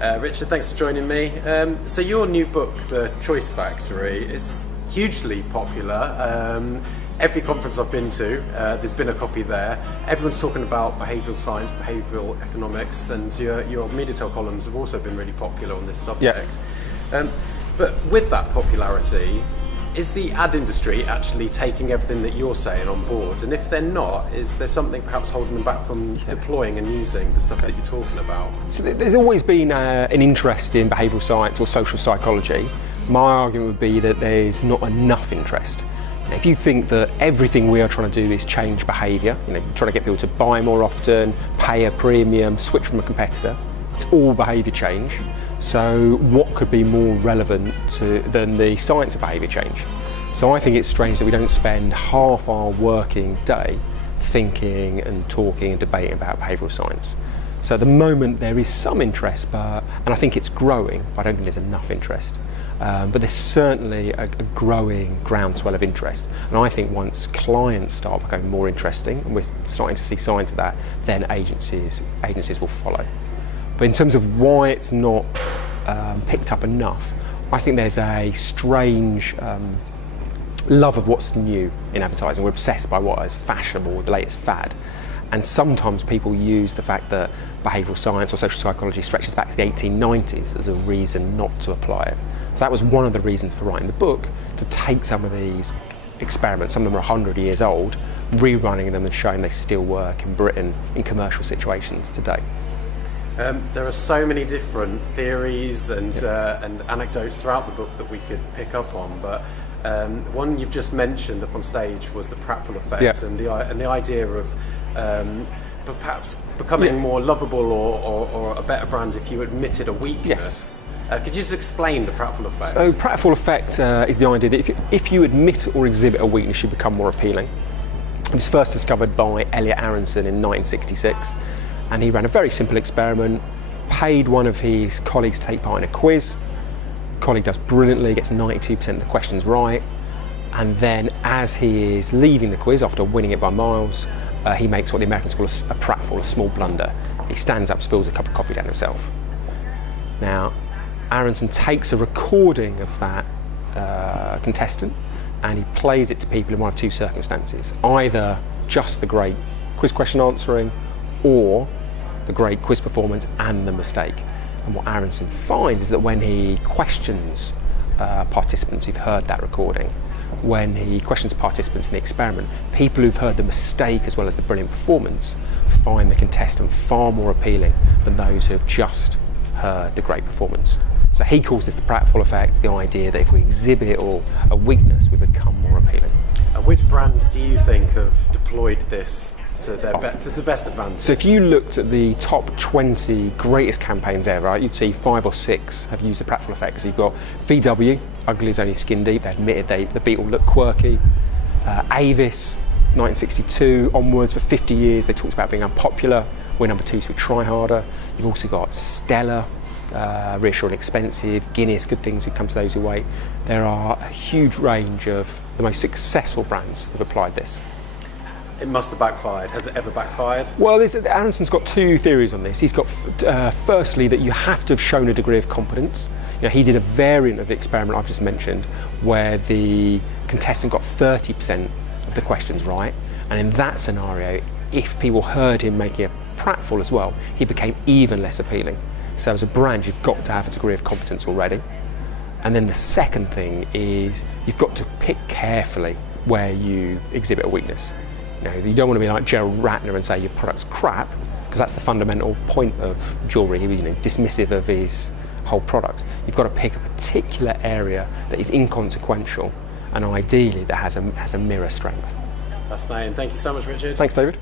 Richard, thanks for joining me. So your new book, The Choice Factory, is hugely popular. Every conference I've been to, there's been a copy there. Everyone's talking about behavioural science, behavioural economics, and your Mediatel columns have also been really popular on this subject. Yeah. But with that popularity, is the ad industry actually taking everything that you're saying on board? And if they're not, is there something perhaps holding them back from deploying and using the stuff that you're talking about? So there's always been an interest in behavioural science or social psychology. My argument would be that there's not enough interest. If you think that everything we are trying to do is change behaviour, trying to get people to buy more often, pay a premium, switch from a competitor, it's all behaviour change. So what could be more relevant than the science of behaviour change? So I think it's strange that we don't spend half our working day thinking and talking and debating about behavioural science. So at the moment there is some interest, and I think it's growing, but I don't think there's enough interest. But there's certainly a growing groundswell of interest, and I think once clients start becoming more interesting, and we're starting to see signs of that, then agencies will follow. But in terms of why it's not picked up enough, I think there's a strange love of what's new in advertising. We're obsessed by what is fashionable, the latest fad. And sometimes people use the fact that behavioural science or social psychology stretches back to the 1890s as a reason not to apply it. So that was one of the reasons for writing the book, to take some of these experiments, some of them are 100 years old, rerunning them and showing they still work in Britain in commercial situations today. There are so many different theories and anecdotes throughout the book that we could pick up on, but one you've just mentioned up on stage was the pratfall effect, and the idea of perhaps becoming more lovable or a better brand if you admitted a weakness. Could you just explain the pratfall effect? So pratfall effect is the idea that if you admit or exhibit a weakness, you become more appealing. It was first discovered by Elliot Aronson in 1966, and he ran a very simple experiment, paid one of his colleagues to take part in a quiz. Colleague does brilliantly, gets 92% of the questions right, and then as he is leaving the quiz after winning it by miles, he makes what the Americans call a pratfall, a small blunder. He stands up, spills a cup of coffee down himself. Now, Aronson takes a recording of that contestant and he plays it to people in one of two circumstances, either just the great quiz question answering or the great quiz performance and the mistake. And what Aronson finds is that when he questions participants who've heard that recording, when he questions participants in the experiment, people who've heard the mistake as well as the brilliant performance find the contestant far more appealing than those who have just heard the great performance. So he calls this the pratfall effect, the idea that if we exhibit a weakness, we become more appealing. And which brands do you think have deployed this to the best advantage? So if you looked at the top 20 greatest campaigns ever, right, you'd see 5 or 6 have used the pratfall effect. So you've got VW, ugly as only skin deep, they admitted the Beetle looked quirky. Avis, 1962 onwards, for 50 years they talked about being unpopular. We're number 2, so we try harder. You've also got Stella, reassuring expensive, Guinness, good things who come to those who wait. There are a huge range of the most successful brands who've applied this. It must have backfired. Has it ever backfired? Well, Aronson's got 2 theories on this. He's got, firstly, that you have to have shown a degree of competence. He did a variant of the experiment I've just mentioned where the contestant got 30% of the questions right, and in that scenario, if people heard him making a pratfall as well, he became even less appealing. So as a brand, you've got to have a degree of competence already. And then the second thing is you've got to pick carefully where you exhibit a weakness. You don't want to be like Gerald Ratner and say your product's crap, because that's the fundamental point of jewellery. He was dismissive of his whole product. You've got to pick a particular area that is inconsequential and ideally that has a mirror strength. Fascinating. Thank you so much, Richard. Thanks, David.